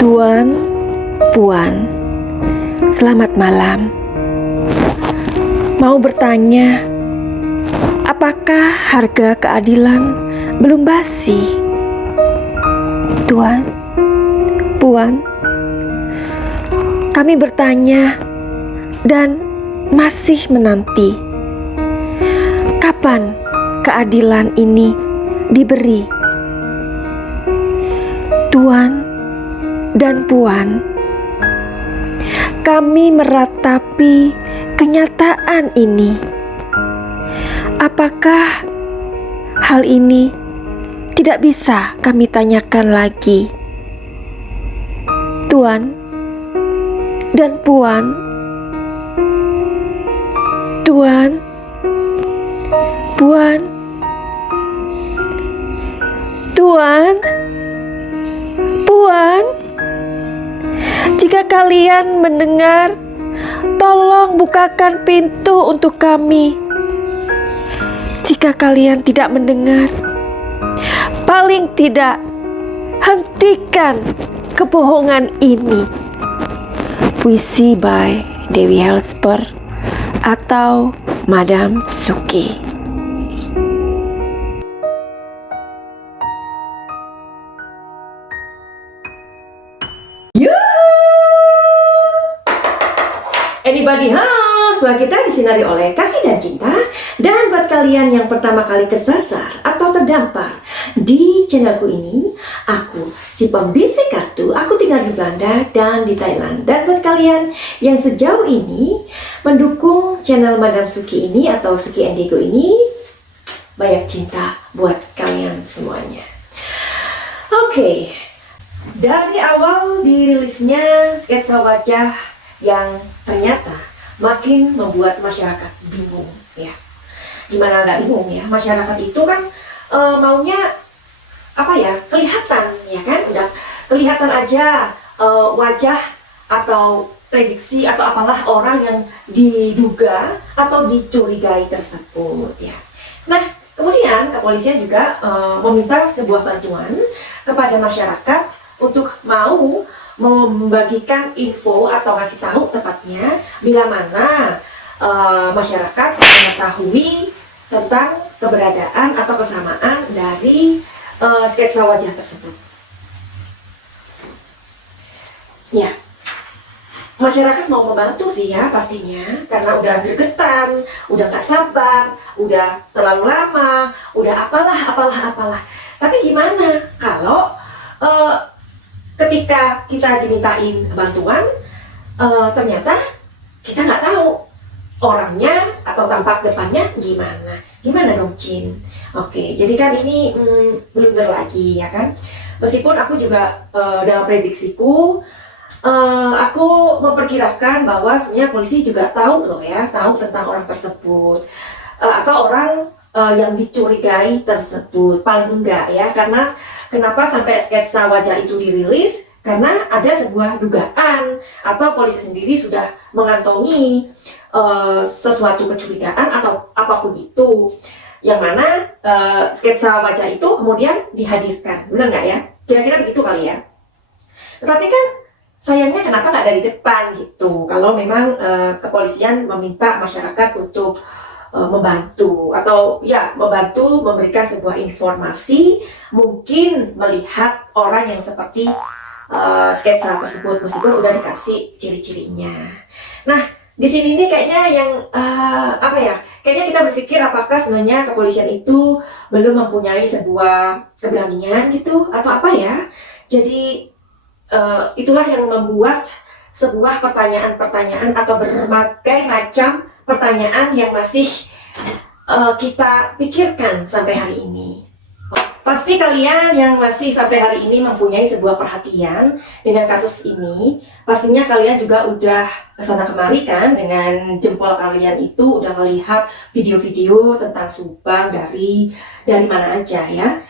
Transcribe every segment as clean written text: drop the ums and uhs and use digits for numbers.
Tuan, Puan, selamat malam. Mau bertanya, apakah harga keadilan belum basi? Tuan, Puan, kami bertanya dan masih menanti. Kapan keadilan ini diberi? Tuan dan Puan, kami meratapi kenyataan ini. Apakah hal ini tidak bisa kami tanyakan lagi? Tuan dan Puan, Tuan, Puan, Tuan, Puan, jika kalian mendengar, tolong bukakan pintu untuk kami. Jika kalian tidak mendengar, paling tidak hentikan kebohongan ini. Puisi by Dewi Helsper atau Madam Suki. Anybody house, bahwa kita disinari oleh kasih dan cinta. Dan buat kalian yang pertama kali kesasar atau terdampar di channelku ini, aku si pembisik kartu, aku tinggal di Belanda dan di Thailand. Dan buat kalian yang sejauh ini mendukung channel Madam Suki ini atau Suki Indigo ini, banyak cinta buat kalian semuanya. Oke, dari awal dirilisnya sketsa wajah yang ternyata makin membuat masyarakat bingung ya. Gimana nggak bingung ya, masyarakat itu kan maunya apa ya, kelihatan ya kan, udah kelihatan aja wajah atau prediksi atau apalah orang yang diduga atau dicurigai tersebut ya. Nah kemudian kepolisian juga meminta sebuah bantuan kepada masyarakat untuk mau membagikan info atau ngasih tahu tepatnya bila mana masyarakat mengetahui tentang keberadaan atau kesamaan dari sketsa wajah tersebut. Ya, masyarakat mau membantu sih ya pastinya, karena udah gregetan, udah nggak sabar, udah terlalu lama, udah apalah. Tapi gimana kalau ketika kita dimintain bantuan, ternyata kita nggak tahu orangnya atau tampak depannya gimana dong Cin? Oke, jadi kan ini blunder lagi ya kan. Meskipun aku juga dalam prediksiku, aku memperkirakan bahwa sebenarnya polisi juga tahu loh ya, tahu tentang orang tersebut atau orang yang dicurigai tersebut, paling enggak ya, karena kenapa sampai sketsa wajah itu dirilis? Karena ada sebuah dugaan atau polisi sendiri sudah mengantongi sesuatu kecurigaan atau apapun itu, yang mana sketsa wajah itu kemudian dihadirkan, benar nggak ya? Kira-kira begitu kali ya. Tetapi kan sayangnya kenapa nggak dari depan gitu? Kalau memang kepolisian meminta masyarakat untuk membantu atau ya membantu memberikan sebuah informasi, mungkin melihat orang yang seperti sketsa tersebut meskipun udah dikasih ciri-cirinya. Nah di sini nih kayaknya yang apa ya? Kayaknya kita berpikir apakah sebenarnya kepolisian itu belum mempunyai sebuah keberanian gitu atau apa ya? Jadi itulah yang membuat sebuah pertanyaan-pertanyaan atau berbagai macam pertanyaan yang masih kita pikirkan sampai hari ini. Pasti kalian yang masih sampai hari ini mempunyai sebuah perhatian dengan kasus ini, pastinya kalian juga udah kesana kemari kan, dengan jempol kalian itu udah melihat video-video tentang Subang dari mana aja ya.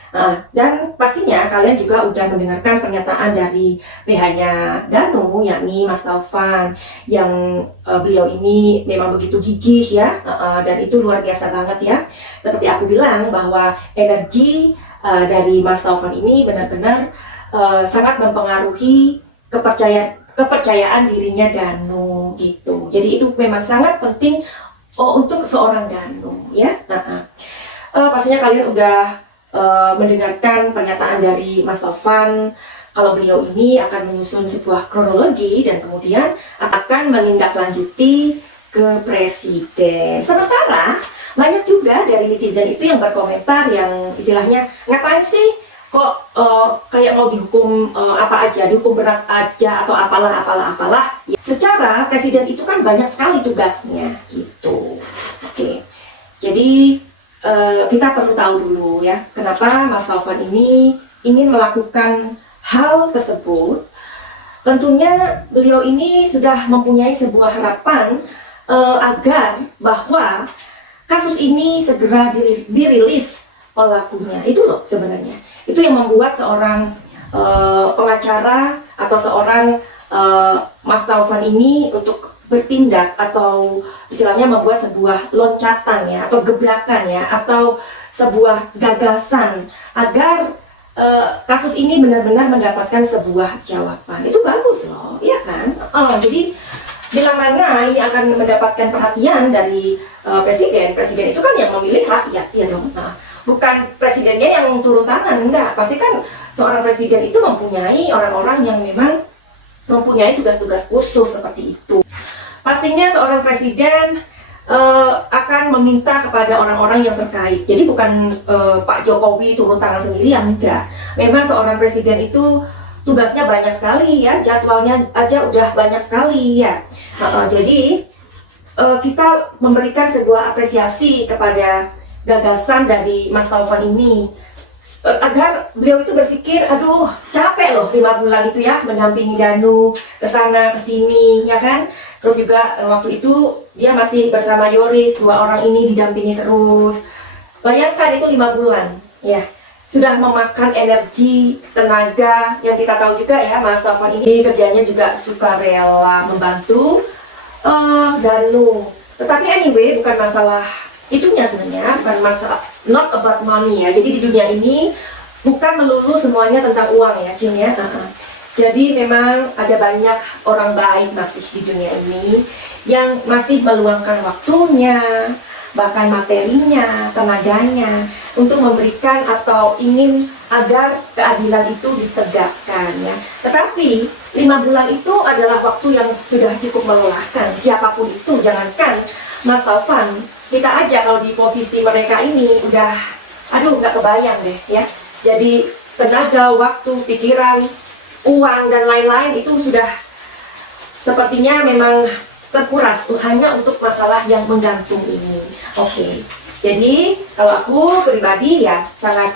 Dan pastinya kalian juga udah mendengarkan pernyataan dari PH-nya Danu, yakni Mas Taufan, yang beliau ini memang begitu gigih ya, dan itu luar biasa banget ya. Seperti aku bilang bahwa energi dari Mas Taufan ini benar-benar sangat mempengaruhi kepercayaan dirinya Danu gitu. Jadi itu memang sangat penting untuk seorang Danu ya. Pastinya kalian udah mendengarkan pernyataan dari Mas Taufan kalau beliau ini akan menyusun sebuah kronologi dan kemudian akan menindaklanjuti ke presiden. Sementara banyak juga dari netizen itu yang berkomentar yang istilahnya ngapain sih kok kayak mau dihukum apa aja, dihukum berat aja atau apalah. Ya, secara presiden itu kan banyak sekali tugasnya gitu. Oke. Jadi kita perlu tahu dulu ya, kenapa Mas Taufan ini ingin melakukan hal tersebut. Tentunya beliau ini sudah mempunyai sebuah harapan agar bahwa kasus ini segera dirilis pelakunya. Itu loh sebenarnya. Itu yang membuat seorang pengacara atau seorang Mas Taufan ini untuk bertindak atau istilahnya membuat sebuah loncatan ya, atau gebrakan ya, atau sebuah gagasan agar kasus ini benar-benar mendapatkan sebuah jawaban. Itu bagus loh, iya kan? Jadi bila mana ini akan mendapatkan perhatian dari presiden itu kan yang memilih rakyat ya dong. Nah, bukan presidennya yang turun tangan, enggak. Pasti kan seorang presiden itu mempunyai orang-orang yang memang mempunyai tugas-tugas khusus seperti itu. Pastinya seorang presiden akan meminta kepada orang-orang yang terkait. Jadi bukan Pak Jokowi turun tangan sendiri, yang enggak. Memang seorang presiden itu tugasnya banyak sekali ya, jadwalnya aja udah banyak sekali ya. Jadi kita memberikan sebuah apresiasi kepada gagasan dari Mas Taufan ini agar beliau itu berpikir, aduh capek loh 5 bulan itu ya mendampingi Danu ke sana ke sini ya kan. Terus juga waktu itu dia masih bersama Yoris, 2 orang ini didampingi terus. Bayangkan itu 5 bulan ya, sudah memakan energi, tenaga, yang kita tahu juga ya Mas Taufan ini kerjanya juga sukarela membantu Danu. Tetapi anyway, bukan masalah itunya sebenarnya, bukan masalah, not about money ya. Jadi di dunia ini bukan melulu semuanya tentang uang ya Cin ya. Jadi memang ada banyak orang baik masih di dunia ini yang masih meluangkan waktunya, bahkan materinya, tenaganya untuk memberikan atau ingin agar keadilan itu ditegakkan ya. Tetapi 5 bulan itu adalah waktu yang sudah cukup melelahkan. Siapapun itu, jangankan Mas Taufan, kita aja kalau di posisi mereka ini udah, aduh nggak kebayang deh ya. Jadi tenaga, waktu, pikiran, uang dan lain-lain itu sudah sepertinya memang terkuras hanya untuk masalah yang menggantung ini. Oke. Jadi kalau aku pribadi ya sangat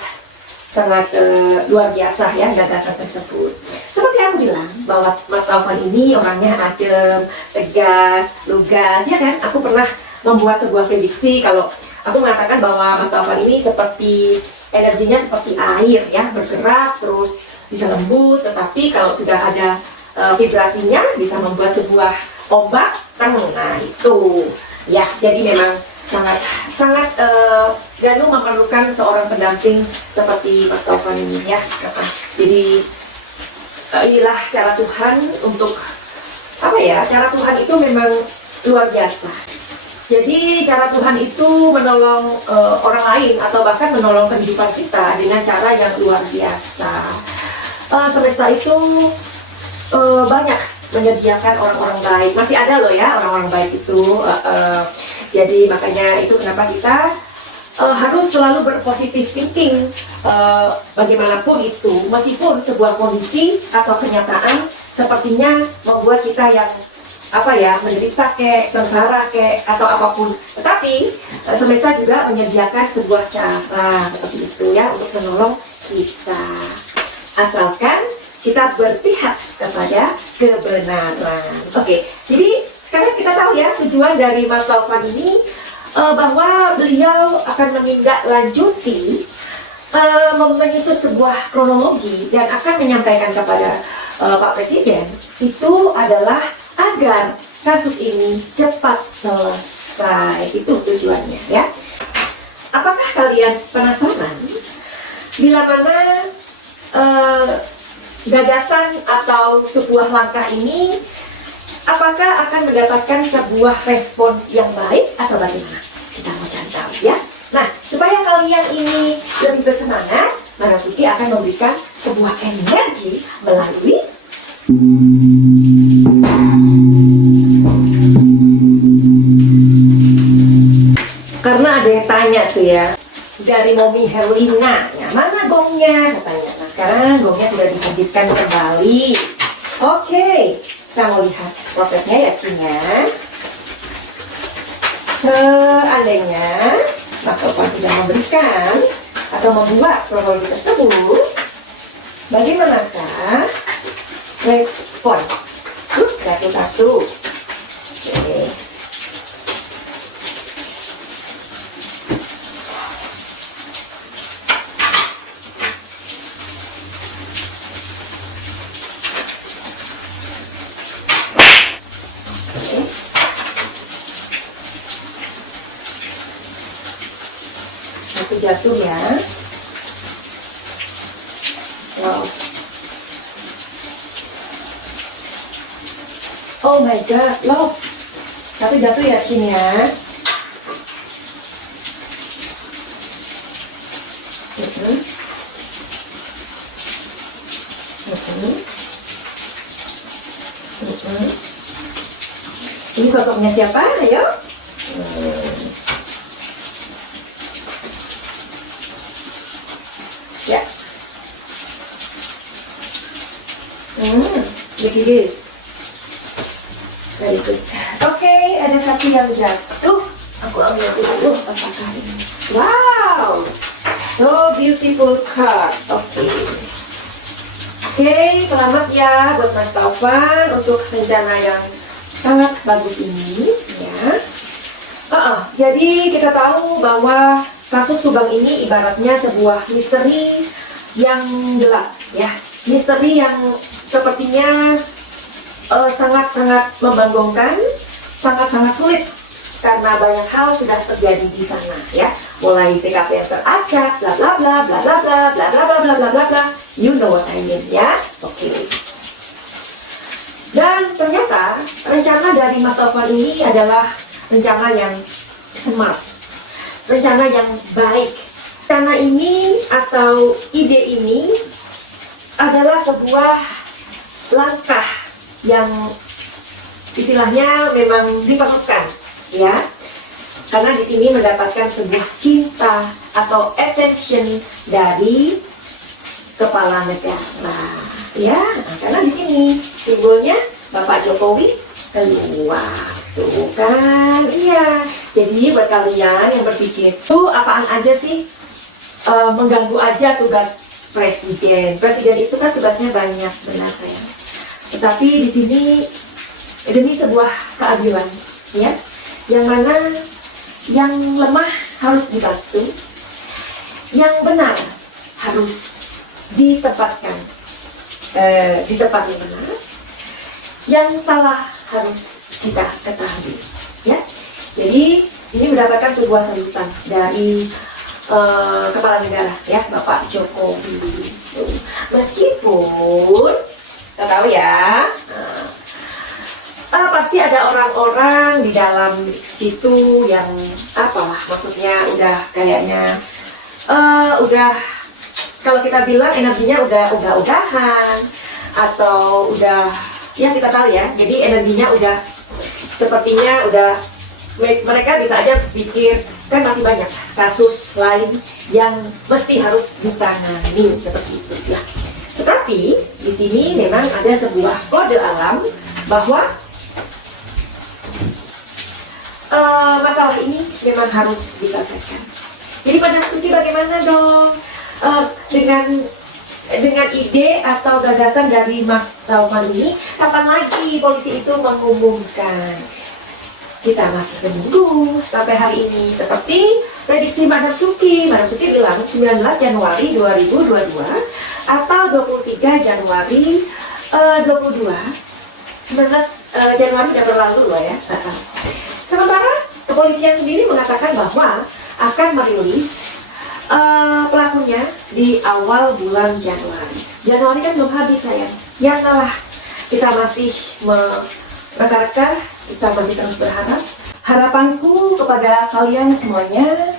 luar biasa ya gagasan tersebut. Seperti aku bilang bahwa Mas Taufan ini orangnya adem, tegas, lugas ya kan. Aku pernah membuat sebuah prediksi kalau aku mengatakan bahwa Mas Taufan ini seperti energinya seperti air ya, bergerak terus bisa lembut, tetapi kalau sudah ada vibrasinya bisa membuat sebuah ombak. Nah itu ya, jadi memang sangat Danu memerlukan seorang pendamping seperti Mas Taufan ini ya. Jadi inilah cara Tuhan untuk apa ya, cara Tuhan itu memang luar biasa. Jadi cara Tuhan itu menolong orang lain atau bahkan menolong kehidupan kita dengan cara yang luar biasa. Semesta itu banyak menyediakan orang-orang baik, masih ada loh ya orang-orang baik itu. Jadi makanya itu kenapa kita harus selalu berpositif thinking bagaimanapun itu, meskipun sebuah kondisi atau kenyataan sepertinya membuat kita yang apa ya, menderita kek, sengsara kek, atau apapun, tetapi semesta juga menyediakan sebuah cara seperti itu ya untuk menolong kita, asalkan kita berpihak kepada kebenaran. Oke, jadi sekarang kita tahu ya tujuan dari Mas Taufan ini, bahwa beliau akan menindaklanjuti, menyusun sebuah kronologi dan akan menyampaikan kepada Pak Presiden. Itu adalah agar kasus ini cepat selesai. Itu tujuannya ya. Apakah kalian penasaran bila mana gagasan atau sebuah langkah ini apakah akan mendapatkan sebuah respon yang baik atau bagaimana? Kita mau cari tahu ya. Nah, supaya kalian ini lebih bersemangat, Madam Suki akan memberikan sebuah energi melalui karena ada yang tanya tuh ya, dari Momi Herlina, ya, mana gongnya katanya. Nah, sekarang gongnya sudah dihadirkan kembali. Oke, kita mau lihat prosesnya ya, Cin ya. Seandainya Mas Taufan sudah memberikan atau membuat kronologi tersebut, bagaimanakah respon? Satu-satu. Oke. Satu jatuh ya. Wow. Oh my god, love. Satu jatuh ya, Cin ya. Ini sosoknya siapa? Ayo. Ya. Look at this. Very good. Oke, ada satu yang jatuh. Aku ambil dulu. Apakah ini? Wow, so beautiful card. Oke, selamat ya buat Mas Taufan untuk rencana yang sangat bagus ini. Ya. Jadi kita tahu bahwa kasus Subang ini ibaratnya sebuah misteri yang gelap, ya. Misteri yang sepertinya sangat-sangat membanggongkan, sangat-sangat sulit karena banyak hal sudah terjadi di sana, ya. Mulai TKP yang teracak, bla bla bla bla bla bla bla bla bla bla bla bla bla. You know what I mean, ya. Oke. Dan ternyata rencana dari Mas Taufan ini adalah rencana yang smart, rencana yang baik. Rencana ini atau ide ini adalah sebuah langkah yang istilahnya memang diperlukan, ya, karena di sini mendapatkan sebuah cinta atau attention dari kepala negara, ya. Karena di sini simbolnya Bapak Jokowi keluar, tuh kan, iya. Jadi buat kalian yang berpikir tuh apaan aja sih, mengganggu aja tugas presiden. Presiden itu kan tugasnya banyak, benar sayang. Tetapi di sini demi sebuah keadilan, ya, yang mana yang lemah harus dibantu, yang benar harus ditempatkan di tempat yang benar, yang salah harus kita ketahui, ya. Jadi ini mendapatkan sebuah sambutan dari kepala negara, ya, Bapak Jokowi. Meskipun kita tahu ya, pasti ada orang-orang di dalam situ yang apalah, maksudnya udah kayaknya udah, kalau kita bilang energinya udah udahan atau udah, ya kita tahu ya, jadi energinya udah sepertinya udah, mereka bisa aja pikir kan masih banyak kasus lain yang mesti harus ditangani seperti itu, ya. Tetapi di sini memang ada sebuah kode alam bahwa masalah ini memang harus diselesaikan. Jadi pada studi bagaimana dong dengan ide atau gagasan dari Mas Taufan ini, kapan lagi polisi itu mengumumkan? Kita masih menunggu sampai hari ini. Seperti prediksi Madam Suki bilang 19 Januari 2022 atau 23 Januari 22. 19 Januari sudah berlalu loh ya. Sementara kepolisian sendiri mengatakan bahwa akan merilis pelakunya di awal bulan Januari. Januari kan belum habis sayang. Ya salah, kita masih mereka-reka, kita masih terus berharap. Harapanku kepada kalian semuanya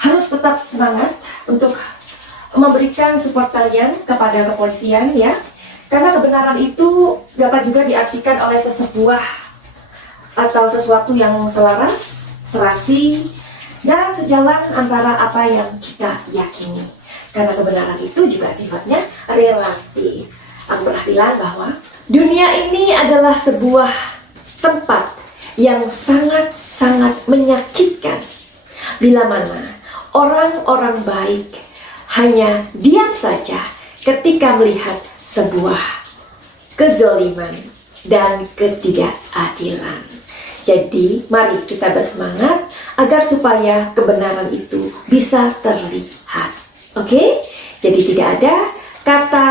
harus tetap semangat untuk memberikan support kalian kepada kepolisian ya. Karena kebenaran itu dapat juga diartikan oleh sesebuah atau sesuatu yang selaras, serasi, dan sejalan antara apa yang kita yakini. Karena kebenaran itu juga sifatnya relatif. Aku pernah bilang bahwa dunia ini adalah sebuah tempat yang sangat-sangat menyakitkan. Bila mana orang-orang baik hanya diam saja ketika melihat sebuah kezoliman dan ketidakadilan. Jadi mari kita bersemangat agar supaya kebenaran itu bisa terlihat. Oke? Jadi tidak ada kata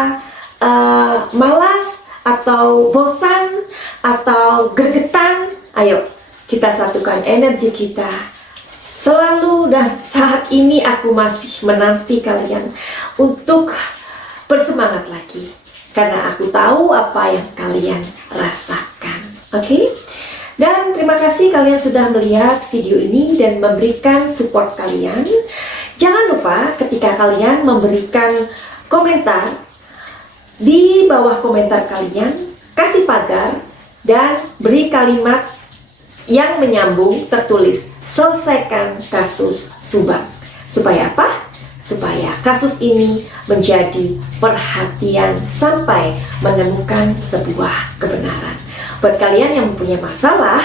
malas atau bosan atau gregetan. Ayo kita satukan energi kita. Selalu dan saat ini aku masih menanti kalian untuk bersemangat lagi. Karena aku tahu apa yang kalian rasakan. Oke? Dan terima kasih kalian sudah melihat video ini dan memberikan support kalian. Jangan lupa ketika kalian memberikan komentar, di bawah komentar kalian kasih pagar dan beri kalimat yang menyambung tertulis selesaikan kasus Subang. Supaya apa? Supaya kasus ini menjadi perhatian sampai menemukan sebuah kebenaran. Buat kalian yang mempunyai masalah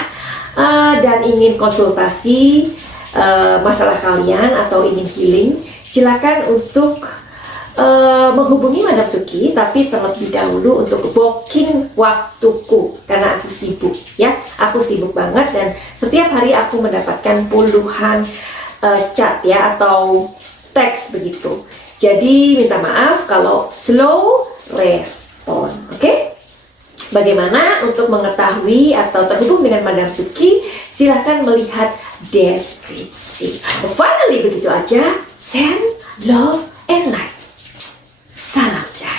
dan ingin konsultasi masalah kalian atau ingin healing, silakan untuk menghubungi Madam Suki, tapi terlebih dahulu untuk booking waktuku karena aku sibuk ya. Aku sibuk banget dan setiap hari aku mendapatkan puluhan chat ya atau teks begitu. Jadi minta maaf kalau slow respon. Oke? Bagaimana untuk mengetahui atau terhubung dengan Madam Suki? Silahkan melihat deskripsi. Finally begitu aja. Send love and light. Salam jahat.